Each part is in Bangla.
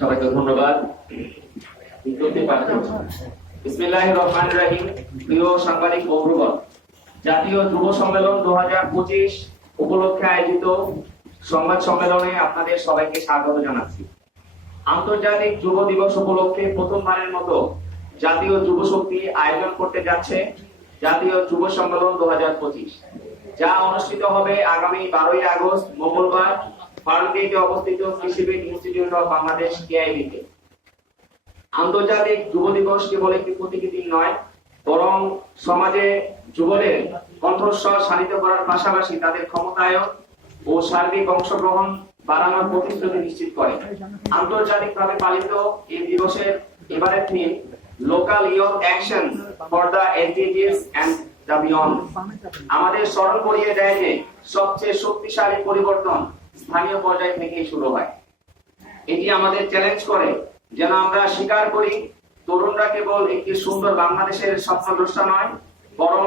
সবাইকে ধন্যবাদ। বিসমিল্লাহির রহমানির রহিম। প্রিয় সাংবাদিক বন্ধুগণ, জাতীয় যুব সম্মেলন 2025 উপলক্ষে আয়োজিত সংবাদ সম্মেলনে আপনাদের সবাইকে স্বাগত জানাচ্ছি। আন্তর্জাতিক যুব দিবস উপলক্ষে প্রথমবারের মতো জাতীয় যুব শক্তি আয়োজন করতে যাচ্ছে জাতীয় যুব সম্মেলন 2025, যা অনুষ্ঠিত হবে আগামী 12ই আগস্ট মঙ্গলবার ফার্মগেটে অবস্থিত কৃষিবিদ ইনস্টিটিউট অফ বাংলাদেশ কেআইবিতে। আন্তর্জাতিক যুব দিবস কেবল একটি প্রতীকী দিন নয়, বরং সমাজে যুবদের কণ্ঠস্বর শানিত করার পাশাপাশি তাদের ক্ষমতায়ন ও সার্বিক অংশগ্রহণ বাড়ানোর প্রতিশ্রুতি নিশ্চিত করে। আন্তর্জাতিকভাবে পালিত এই দিবসের এবারের theme local youth action for the SDGs and the beyond আমাদের স্মরণ করিয়ে দেয় যে সবচেয়ে শক্তিশালী পরিবর্তন স্থানীয় পর্যায় থেকেই শুরু হয়। এটি আমাদের চ্যালেঞ্জ করে যেন আমরা স্বীকার করি তরুণরা কেবল একটি সুন্দর বাংলাদেশের স্বপ্নদ্রষ্টা নয়, বরং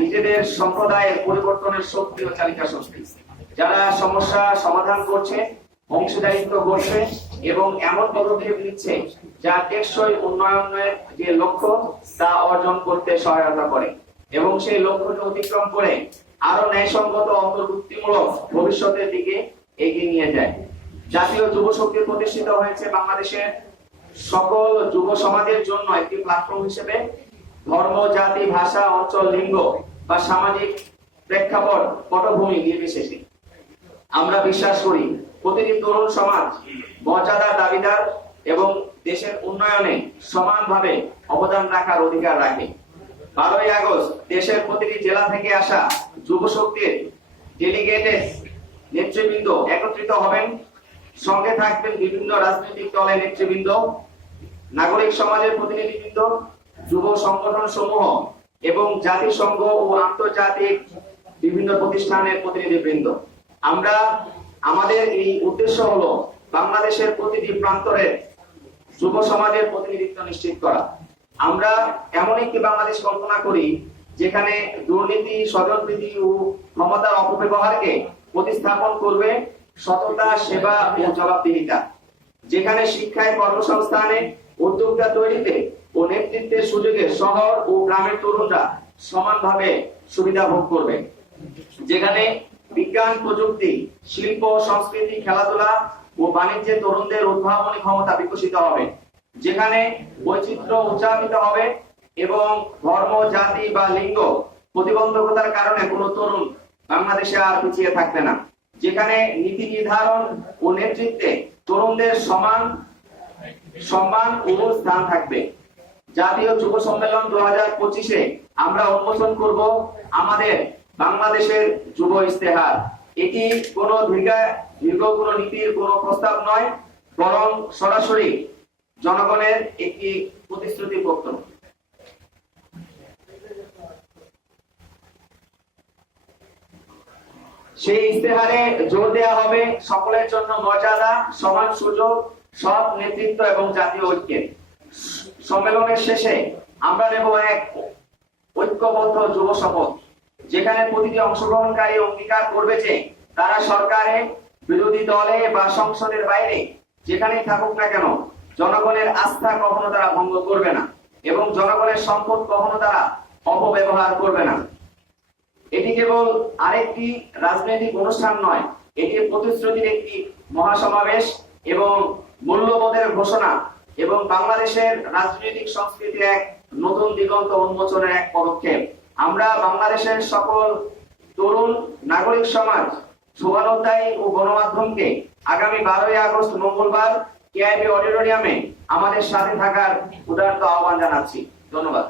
নিজেদের সম্প্রদায়ের পরিবর্তনের শক্তি ও চালিকা শক্তি, যারা সমস্যা সমাধান করছে, অংশীদারিত্ব করছে এবং এমন পদক্ষেপ নিচ্ছে যা টেকসই উন্নয়নের যে লক্ষ্য তা অর্জন করতে সহায়তা করে এবং সেই লক্ষ্যকে অতিক্রম করে আরো ন্যায়সঙ্গত অন্তর্ভুক্তিমূলক ভবিষ্যতের দিকে এগিয়ে নিয়ে যায়। জাতীয় যুব শক্তি প্রতিষ্ঠিত হয়েছে বাংলাদেশের সকল যুব সমাজের জন্য একটি প্ল্যাটফর্ম হিসেবে। ধর্ম, জাতি, ভাষা, অঞ্চল, লিঙ্গ বা সামাজিক প্রেক্ষাপট পটভূমি নির্বিশেষে আমরা বিশ্বাস করি প্রতিটি তরুণ সমাজ মর্যাদার দাবিদার এবং দেশের উন্নয়নে সমানভাবে অবদান রাখার অধিকার রাখে। 12ই আগস্ট দেশের প্রতিটি জেলা থেকে আসা যুব শক্তির ডেলিগেটেড নেতৃবৃন্দ একত্রিত হবেন। সঙ্গে থাকবেন বিভিন্ন রাজনৈতিক দলের নেতৃবৃন্দ, নাগরিক সমাজের প্রতিনিধিবৃন্দ, যুব সংগঠন সমূহ এবং জাতিসংঘ ও আন্তর্জাতিক বিভিন্ন প্রতিষ্ঠানের প্রতিনিধিবৃন্দ। আমরা আমাদের এই উদ্দেশ্য হলো বাংলাদেশের প্রতিটি প্রান্তরের যুব সমাজের প্রতিনিধিত্ব নিশ্চিত করা। আমরা এমন একটি বাংলাদেশ কল্পনা করি যেখানে দুর্নীতি, স্বজনপ্রীতি ও ক্ষমতার অপব্যবহারকে প্রতিস্থাপন করবে সততা, সেবা ও জবাবদিহিতা, যেখানে শিক্ষায়, কর্মসংস্থানে, উদ্যোক্তা তৈরিতে ও নেতৃত্বের সুযোগে শহর ও গ্রামের তরুণরা সমানভাবে সুবিধা ভোগ করবে, যেখানে বিজ্ঞান, প্রযুক্তি, শিল্প, সংস্কৃতি, খেলাধুলা ও বাণিজ্যে তরুণদের উদ্ভাবনী ক্ষমতা বিকশিত হবে, যেখানে বৈচিত্র্য উচ্চারিত হবে এবং ধর্ম, জাতি বা লিঙ্গ প্রতিবন্ধকতার কারণে কোনো তরুণ বাংলাদেশে আর পিছিয়ে থাকবে না, যেখানে নীতি নির্ধারণ ও নেতৃত্বে তরুণদের সমান সম্মান ও স্থান থাকবে। জাতীয় যুব সম্মেলন 2025-এ আমরা উন্মোচন করব আমাদের বাংলাদেশের যুব ইস্তেহার। এটি কোনো দীর্ঘ কোনো নীতির কোনো প্রস্তাব নয়, বরং সরাসরি জনগণের একটি প্রতিশ্রুতি পত্র। সেই ইস্তেহারে জোর দেওয়া হবে সকলের জন্য মর্যাদা, সমান সুযোগ, সৎ নেতৃত্ব এবং জাতীয় ঐক্যের। সম্মেলনের শেষে আমরা নেব এক ঐক্যবদ্ধ যুব শপথ, যেখানে প্রতিটি অংশগ্রহণকারী অঙ্গীকার করবে যে তারা সরকারে, বিরোধী দলে বা সংসদের বাইরে যেখানেই থাকুক না কেন জনগণের আস্থা কখনো তারা ভঙ্গ করবে না এবং জনগণের সম্পদ কখনো তারা অপব্যবহার করবে না। এটি কেবল আরেকটি রাজনৈতিক অনুষ্ঠান নয়, এটি প্রতিশ্রুতির একটি মহাসমাবেশ এবং মূল্যবোধের ঘোষণা এবং বাংলাদেশের রাজনৈতিক সংস্কৃতির এক নতুন দিগন্ত উন্মোচনের এক পদক্ষেপ। আমরা বাংলাদেশের সকল তরুণ নাগরিক সমাজ, শুভানুধ্যায়ী ও গণমাধ্যমকে আগামী 12ই আগস্ট মঙ্গলবার কেআইবি অডিটোরিয়ামে আমাদের সাথে থাকার উদারত আহ্বান জানাচ্ছি। ধন্যবাদ।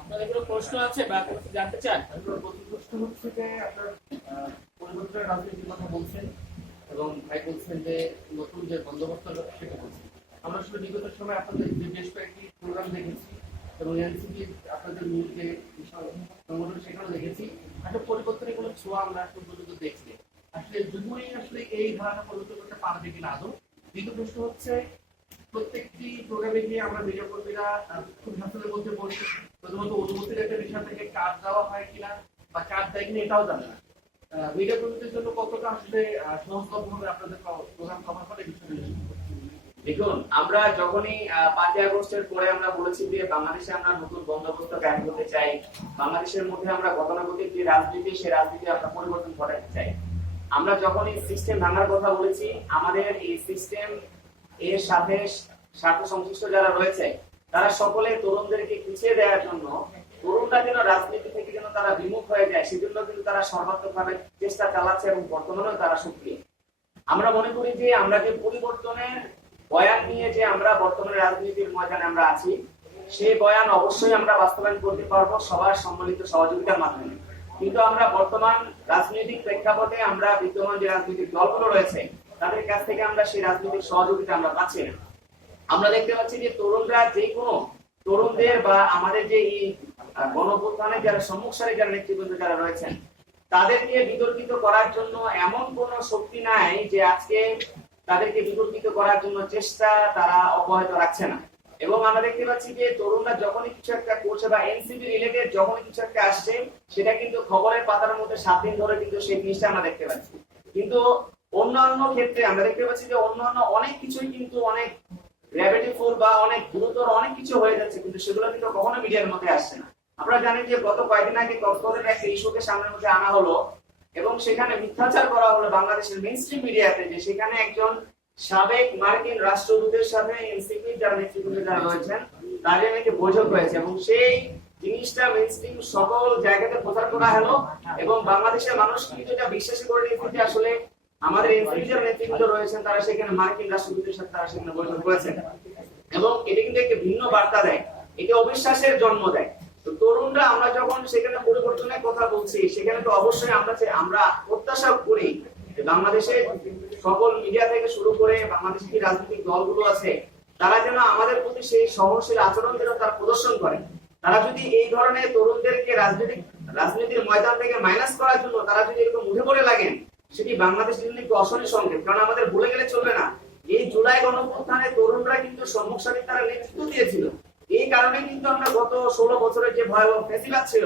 আপনাদের কোনো প্রশ্ন আছে বা কিছু জানতে চান? প্রশ্ন হচ্ছে যে আপনার পরিবর্তনের রাজনীতির কথা বলছেন এবং ভাই বলছেন যে নতুন যে বন্দোবস্ত সেটা বলছেন। আমরা আসলে বিগত সময় আপনাদের বেশ কয়েকটি প্রোগ্রাম দেখেছি এবং এনসিপি আপনাদের মূল যে সংগঠন সেখানেও দেখেছি। আসলে পরিবর্তনের কোনো ছোঁয়া আমরা এখন পর্যন্ত দেখছি। আসলে যুবই আসলে এই ধারণা পরিবর্তন করতে পারবে কিনা আদৌ? দ্বিতীয় প্রশ্ন হচ্ছে প্রত্যেকটি প্রোগ্রামে গিয়ে আমরা মিডিয়া কর্মীরা খুব হাসলের মধ্যে বলছি প্রথমত অনুমতির একটা বিষয় থেকে কাজ দেওয়া হয় কিনা বা কাজ দেয় কিনা এটাও জানে না। মিডিয়া কর্মীদের জন্য কতটা আসলে সহজলভ্যভাবে আপনাদের প্রোগ্রাম কভার করে বিষয়টা নিশ্চিত করতে হবে? দেখুন, আমরা যখনই 5ই আগস্টের পরে আমরা বলেছি যে বাংলাদেশে আমরা নতুন বন্দোবস্ত কায়েম করতে চাই, বাংলাদেশের মধ্যে আমরা গতানুগতিক যে রাজনীতি সেই রাজনীতি আমরা পরিবর্তন ঘটাতে চাই। আমরা যখনই সিস্টেম ভাঙার কথা বলেছি, আমাদের এই সিস্টেম এর সাথে স্বার্থ সংশ্লিষ্ট যারা রয়েছে তারা সকলে তরুণদেরকে পিছিয়ে দেওয়ার জন্য, তরুণরা যেন রাজনীতি থেকে যেন তারা বিমুখ হয়ে যায় সেজন্য কিন্তু তারা সর্বাত্মকভাবে চেষ্টা চালাচ্ছে এবং বর্তমানেও তারা সক্রিয়। আমরা মনে করি যে আমরা যে পরিবর্তনের বয়ান নিয়ে যে আমরা বর্তমানে রাজনীতির ময়দানে আমরা আছি, সেই বয়ান অবশ্যই আমরা বাস্তবায়ন করতে পারবো সবার সম্মিলিত সহযোগিতার মাধ্যমে। কিন্তু আমরা বর্তমান রাজনৈতিক প্রেক্ষাপটে আমরা বিদ্যমান যে রাজনৈতিক দলগুলো রয়েছে তাদের কাছ থেকে আমরা সেই রাজনৈতিক সহযোগিতা আমরা পাচ্ছি না। আমরা দেখতে পাচ্ছি যে তরুণরা যে কোনো তরুণদের বা আমাদের যে এই গণঅভ্যুত্থানে যারা সম্মুখ সারি যারা নেতৃবৃন্দ যারা রয়েছেন তাদেরকে বিতর্কিত করার জন্য এমন কোন শক্তি নাই যে আজকে তাদেরকে বিতর্কিত করার জন্য চেষ্টা তারা অব্যাহত রাখছে না। এবং আমরা দেখতে পাচ্ছি যে তরুণরা যখনই কিছু একটা করছে বা এনসিপি রিলেটেড যখনই কিছু একটা আসছে সেটা কিন্তু খবরের পাতার মধ্যে 7 দিন ধরে কিন্তু সেই জিনিসটা আমরা দেখতে পাচ্ছি। কিন্তু অন্যান্য ক্ষেত্রে আমরা দেখতে পাচ্ছি যে অন্যান্য অনেক কিছুই কিন্তু অনেক গ্র্যাভিটিফুল বা অনেক গুরুতর অনেক কিছু হয়ে যাচ্ছে, কিন্তু সেগুলো কিন্তু কখনো মিডিয়ার মধ্যে আসছে না। আপনারা জানেন যে গত কয়েকদিন আগে কক্সবাজারের একটা ইস্যুকে সামনের মধ্যে আনা হলো এবং সেখানে মিথ্যাচার করা হলো বাংলাদেশের মেইনস্ট্রিম মিডিয়াতে যে সেখানে একজন সাবেক মার্কিন রাষ্ট্রদূতের সাথে এনসিপি যারা নেতৃবৃন্দ যারা রয়েছেন তাদের নাকি বৈঠক হয়েছে এবং সেই জিনিসটা মেইনস্ট্রিম সকল জায়গাতে প্রচার করা হলো এবং বাংলাদেশের মানুষ কিন্তু এটা বিশ্বাস করে নিয়েছে যে আসলে আমাদের এনসিপি যারা নেতৃবৃন্দ রয়েছেন তারা সেখানে মার্কিন রাষ্ট্রদূতের সাথে তারা সেখানে বৈঠক করেছেন এবং এটা কিন্তু একটা ভিন্ন বার্তা দেয়, এটা অবিশ্বাসের জন্ম দেয়। তো তরুণরা আমরা যখন সেখানে পরিবর্তনের কথা বলছি সেখানে তো অবশ্যই আমরা প্রত্যাশা করি যে বাংলাদেশের সকল মিডিয়া থেকে শুরু করে বাংলাদেশের যে রাজনৈতিক দলগুলো আছে তারা যেন আমাদের প্রতি সেই সহনশীল আচরণ যেন তারা প্রদর্শন করে। তারা যদি এই ধরনের তরুণদেরকে রাজনীতির ময়দান থেকে মাইনাস করার জন্য তারা যদি এরকম উঠে পড়ে লাগেন সেটি বাংলাদেশের জন্য একটু অশনি সংকেত। কারণ আমাদের ভুলে গেলে চলবে না, এই জুলাই গণঅভ্যুত্থানে তরুণরা কিন্তু সম্মুখ সারির তারা নেতৃত্ব দিয়েছিল। এই কারণে কিন্তু আমরা গত 16 বছরের যে ভয়াবহ ফ্যাসিবাদ ছিল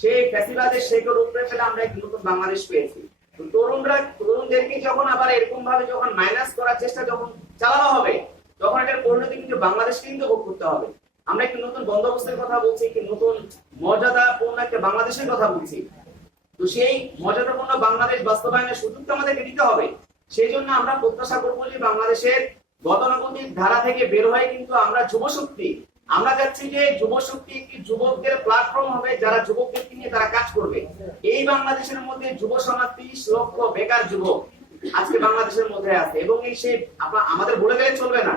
সেই ফ্যাসিবাদের শেকড় রূপে ফেলে আমরা একটি নতুন বাংলাদেশ পেয়েছি। তরুণদেরকে যখন আবার এরকম ভাবে যখন মাইনাস করার চেষ্টা যখন চালানো হবে তখন এটার পরিণতি কিন্তু বাংলাদেশকে কিন্তু ভোগ করতে হবে। আমরা একটি নতুন বন্দোবস্তের কথা বলছি, একটি নতুন মর্যাদাপূর্ণ একটা বাংলাদেশের কথা বলছি। তো সেই মর্যাদাপূর্ণ বাংলাদেশ বাস্তবায়নের সুযোগটা আমাদেরকে দিতে হবে। সেই জন্য আমরা প্রত্যাশা করবো যে বাংলাদেশের গতানুগতিক ধারা থেকে বের হয়ে কিন্তু আমরা যুবশক্তি আমরা যাচ্ছি যে যুবশক্তি একটি যুবকদের প্ল্যাটফর্ম হবে যারা যুবকদেরকে নিয়ে তারা কাজ করবে। এই বাংলাদেশের মধ্যে যুব সমাজ 30 লক্ষ বেকার যুবক আজকে বাংলাদেশের মধ্যে আছে এবং এই সে আমাদের বলে গেলে চলবে না,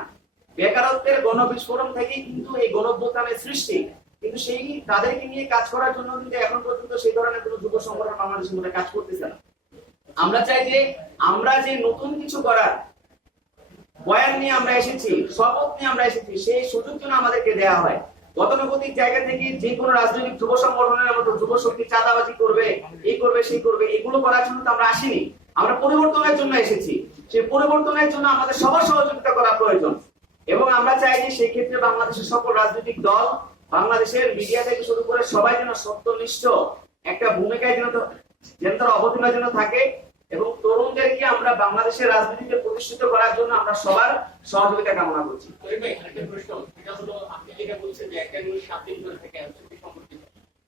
বেকারত্বের গণবিস্ফোরণ থেকে কিন্তু এই গণঅভ্যুত্থানের সৃষ্টি, কিন্তু সেই তাদেরকে নিয়ে কাজ করার জন্য কিন্তু এখন পর্যন্ত সেই ধরনের কোনো যুব সংগঠন বাংলাদেশের মধ্যে কাজ করতেছে না। আমরা চাই যে আমরা যে নতুন কিছু করার বয়ান নিয়ে আমরা এসেছি, শপথ নিয়ে আমরা এসেছি, সেই সুযোগ যেন আমাদেরকে দেওয়া হয়। গতানুগতিক জায়গা থেকে যে কোনো রাজনৈতিক যুব সংগঠনের মতো যুব শক্তি চাঁদাবাজি করবে, এই করবে সেই করবে, এগুলো করার জন্য তো আমরা আসিনি, আমরা পরিবর্তনের জন্য এসেছি। সেই পরিবর্তনের জন্য আমাদের সবার সহযোগিতা করা প্রয়োজন এবং আমরা চাই যে সেই ক্ষেত্রে বাংলাদেশের সকল রাজনৈতিক দল, বাংলাদেশের মিডিয়া থেকে শুরু করে সবাই যেন সত্যনিষ্ঠ একটা ভূমিকায় যেন তারা অবতীর্ণ যেন থাকে এবং তরুণদেরকে আমরা বাংলাদেশের রাজনীতিতে প্রতিষ্ঠিত করার জন্য আমরা সবার সহযোগিতা কামনা করছি। একটা প্রশ্ন, এটা হলো আপনি যেটা বলছেন যে একটা নিউজ 7 দিন ধরে থেকে এনসিপি সম্পর্কিত,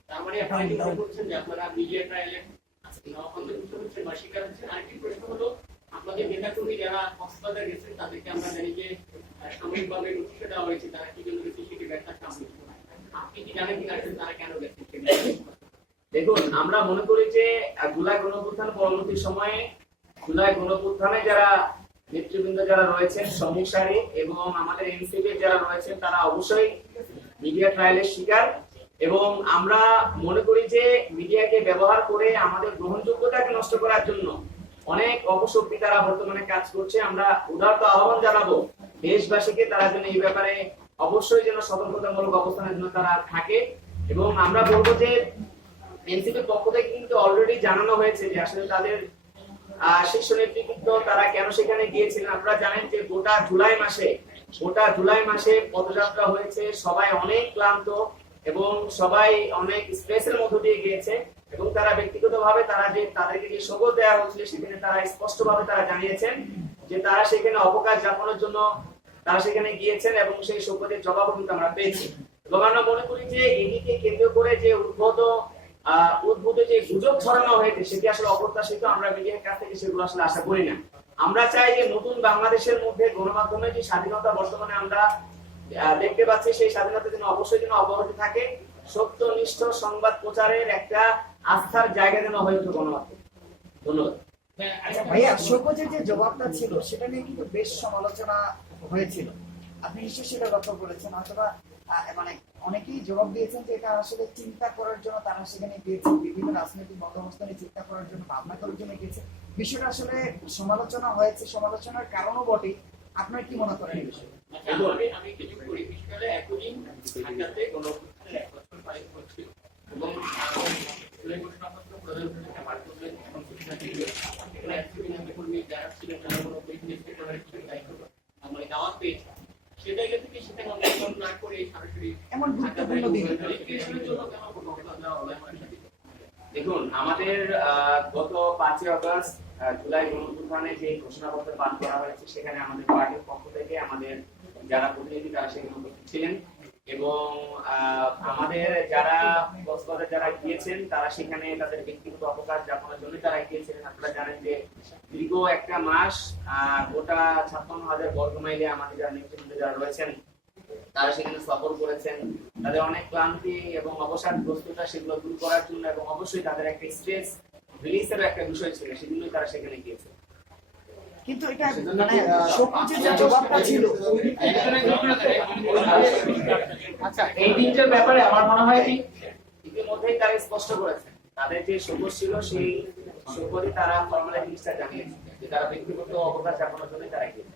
তার মানে আপনারা কি মনে করছেন যে আপনারা মিডিয়া ট্রায়ালে অন্তর্ভুক্ত হচ্ছেন বা শিকার হচ্ছেন? আরেকটি প্রশ্ন হলো, আপনাদের নেতাকর্মী যারা কক্সবাজার গেছেন তাদেরকে আমরা জানি যে সাময়িকভাবে নোটিশ দেওয়া হয়েছে, তারা কি জন্য গেছে সেটি ব্যাখ্যা সামনে, আপনি কি জানেন কিনা তারা কেন গেছেন? দেখুন, আমরা মনে করি যে জুলাই গণঅভ্যুত্থান পরবর্তী সময়ে জুলাই গণঅভ্যুত্থানে যারা নেতৃবৃন্দ যারা রয়েছেন সম্মুখ সারি এবং আমাদের এনসিপি যারা রয়েছেন তারা অবশ্যই মিডিয়া ট্রায়ালের শিকার এবং আমরা মনে করি যে মিডিয়াকে ব্যবহার করে আমাদের গ্রহণযোগ্যতাকে নষ্ট করার জন্য অনেক অপশক্তি তারা বর্তমানে কাজ করছে। আমরা উদারত আহ্বান জানাবো দেশবাসীকে তারা যেন এই ব্যাপারে অবশ্যই যেন সতর্কতামূলক অবস্থানের জন্য তারা থাকে এবং আমরা বলবো যে এনসিপির পক্ষ থেকে কিন্তু অলরেডি জানানো হয়েছে যে আসলে তাদের শীর্ষ নেতৃত্ব তারা কেন সেখানে গিয়েছিলেন। আপনারা জানেন যে গোটা জুলাই মাসে পদযাত্রা হয়েছে, সবাই অনেক ক্লান্ত এবং সবাই অনেক স্ট্রেসের মধ্য দিয়ে গিয়েছে এবং তারা ব্যক্তিগতভাবে তাদেরকে যে শপথ দেওয়া হয়েছিল সেখানে তারা স্পষ্টভাবে তারা জানিয়েছেন যে তারা সেখানে অবকাশ যাপনের জন্য তারা সেখানে গিয়েছেন এবং সেই শপথের জবাবও কিন্তু আমরা পেয়েছি। এবং আমরা মনে করি যে এটিকে কেন্দ্র করে যে উদ্ভূত যে গুজব ছড়ানো হয়েছে সেটি আসলে অপ্রত্যাশিত। আমরা মিডিয়ার কাছ থেকে সেগুলো আসলে আশা করি না। আমরা চাই যে নতুন বাংলাদেশের মধ্যে গণমাধ্যমের যে স্বাধীনতা বর্তমানে আমরা দেখতে পাচ্ছি সেই স্বাধীনতা যেন অবশ্যই যেন অব্যাহত থাকে, সত্যনিষ্ঠ সংবাদ প্রচারের একটা আস্থার জায়গা যেন হয়ে ওঠে গণমাধ্যম। ধন্যবাদ। ভাইয়া, শোকজের যে জবাবটা ছিল সেটা নিয়ে কিন্তু বেশ সমালোচনা হয়েছিল, আপনি নিশ্চয়ই সেটা লক্ষ্য করেছেন। অথবা মানে অনেকেই জবাব দিয়েছেন যে এটা আসলে চিন্তা করার জন্য তারা সেখানে গিয়েছে, বিভিন্ন রাজনৈতিক মতামত চিন্তা করার জন্য, ভাবনা করার জন্য গিয়েছে। বিষয়টা আসলে সমালোচনা হয়েছে, সমালোচনার কারণও বটে। আপনার কি মনে করেন এই বিষয়ে? আমি কিছু করি বিষয়ে এতদিন ঢাকাতে গণঅভ্যুত্থানের 1 বছর পালিত হচ্ছিল এবং জুলাই ঘোষণাপত্র প্রদান থেকে পার করলেন এখানে একটি কর্মী যারা ছিলেন তারা কোনো বিজনেসকে করার দায়িত্ব মানে দাওয়াত পেয়েছে। সে জায়গা থেকে সেখানে অংশগ্রহণ না করে সরাসরি এমন গুরুত্বপূর্ণ দিন দেখুন, আমাদের গত 5 আগস্ট জুলাই গণঅভ্যুত্থানে যে ঘোষণাপত্র পাঠ করা হয়েছে সেখানে আমাদের পার্টির পক্ষ থেকে আমাদের যারা প্রতিনিধি তারা সেখানে উপস্থিত ছিলেন এবং আমাদের যারা কক্সবাজার যারা গিয়েছেন তারা সেখানে তাদের ব্যক্তিগত অবকাশ যাপনের জন্য তারা গিয়েছিলেন। আপনারা জানেন যে দীর্ঘ একটা মাস গোটা 56,000 বর্গ মাইলে আমাদের যারা নেতৃবৃন্দ যারা রয়েছেন তারা সেখানে সফর করেছেন। তাদের অনেক ক্লান্তি এবং অবসাদগ্রস্ততা সেগুলো দূর করার জন্য এবং অবশ্যই তাদের একটা স্ট্রেস রিলিজের একটা বিষয় ছিল, সেজন্যই তারা সেখানে গিয়েছে। কিন্তু এটা মানে শোকজের যে জবাবটা ছিল আচ্ছা, এই তিনটার ব্যাপারে আমার মনে হয় কি ইতিমধ্যেই তারা স্পষ্ট করেছেন তাদের যে শপথ ছিল সেই শপথে তারা ফর্মালি জিনিসটা জানিয়েছে যে তারা ব্যক্তিগত অবকাশ যাপনের জন্য তারা গিয়েছে।